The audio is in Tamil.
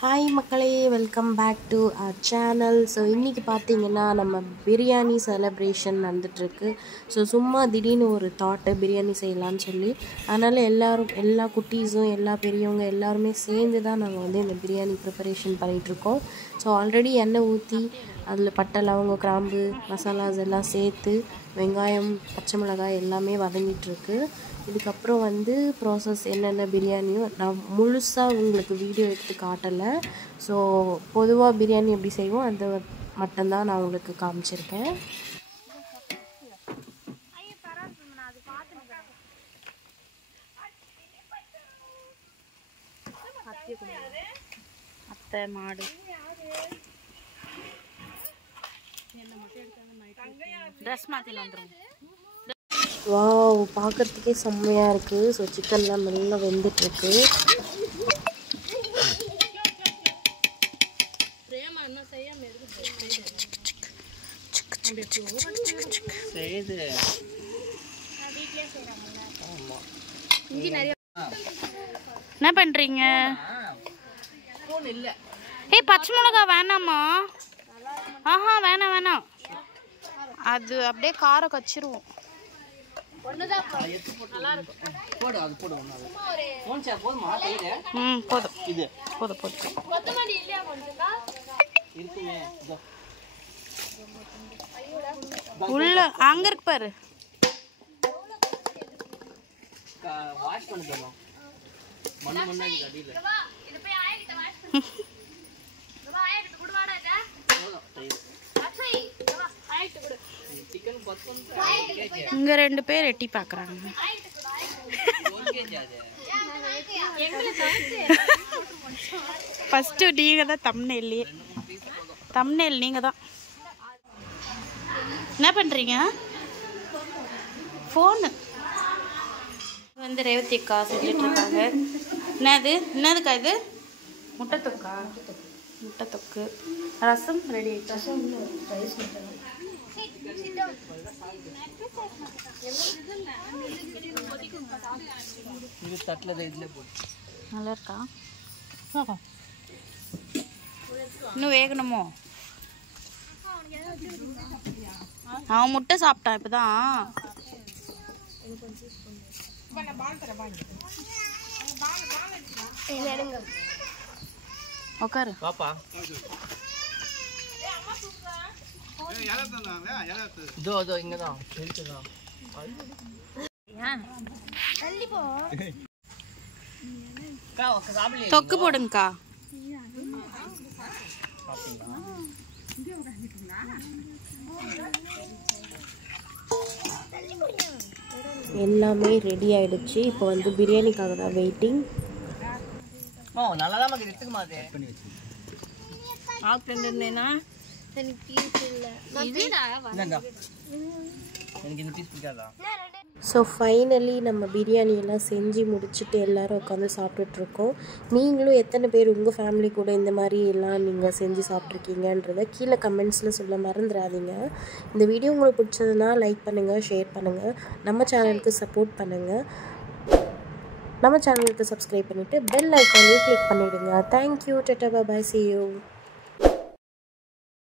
Hi மக்களே, welcome back to our channel. So இன்றைக்கி பார்த்தீங்கன்னா நம்ம பிரியாணி செலிப்ரேஷன் நடந்துகிட்ருக்கு. ஸோ சும்மா திடீர்னு ஒரு தாட்டு பிரியாணி செய்யலான்னு சொல்லி, அதனால் எல்லா குட்டீஸும் எல்லா பெரியவங்க எல்லாருமே சேர்ந்து தான் நாங்கள் இந்த பிரியாணி ப்ரிப்பரேஷன் பண்ணிகிட்ருக்கோம். ஸோ ஆல்ரெடி எண்ணெய் ஊற்றி அதில் பட்டை லவங்கம் கிராம்பு மசாலாஸ் எல்லாம் சேர்த்து வெங்காயம் பச்சை மிளகாய் எல்லாமே வதங்கிட்டுருக்கு. இதுக்கப்புறம் ப்ராசஸ் என்னென்ன பிரியாணியும் நான் முழுசாக உங்களுக்கு வீடியோ எடுத்து காட்டலை. ஸோ பொதுவாக பிரியாணி எப்படி செய்வோம் அது மட்டும்தான் நான் உங்களுக்கு காமிச்சிருக்கேன். அத்தை மாடு ட்ரெஸ் மாற்றில வந்துடும். வாவ், பார்க்குறதுக்கே செம்மையாக இருக்குது. ஸோ சிக்கன்லாம் நல்லா வெந்துட்டுருக்கு. என்ன பண்ணுறீங்க? ஏய், பச்சை மிளகா வேணாமா? ஆஹா, வேணாம். அது அப்படியே காரம் கச்சிருவோம். உள்ள அங்க இருக்கு பாரு. இங்க ரெண்டு பேர் எட்டி பாக்குறாங்க. ஃபர்ஸ்ட் நீங்க தான் தம்ப்நெயில் நீங்க தான். என்ன பண்றீங்க? ஃபோனு ரேவதி அக்கா செஞ்சுட்டு இருக்காங்க. என்னதுக்கா இது? முட்டை தொக்கு. ரசம் ரெடி ஆயிடுச்சு. நல்லா இருக்கா? இன்னும் வேகணுமோ? அவன் முட்டை சாப்பிட்டான் இப்பதான். உட்காரு பாப்பா. இங்கதான் தொக்கு போடுங்கக்கா. எல்லாமே ரெடி ஆயிடுச்சு. இப்போ பிரியாணிக்காக தான் வெயிட்டிங். ஸோ ஃபைனலி நம்ம பிரியாணியெல்லாம் செஞ்சு முடிச்சுட்டு எல்லோரும் உட்காந்து சாப்பிட்டுட்ருக்கோம். நீங்களும் எத்தனை பேர் உங்கள் ஃபேமிலி கூட இந்த மாதிரி எல்லாம் நீங்கள் செஞ்சு சாப்பிட்ருக்கீங்கன்றதை கீழே கமெண்ட்ஸில் சொல்ல மறந்துடாதீங்க. இந்த வீடியோ உங்களுக்கு பிடிச்சதுன்னா லைக் பண்ணுங்கள், ஷேர் பண்ணுங்கள், நம்ம சேனலுக்கு சப்போர்ட் பண்ணுங்கள். நம்ம சேனலுக்கு சப்ஸ்கிரைப் பண்ணிவிட்டு பெல் ஐக்கானையும் கிளிக் பண்ணிவிடுங்க. Thank you, Tata, bye, see you.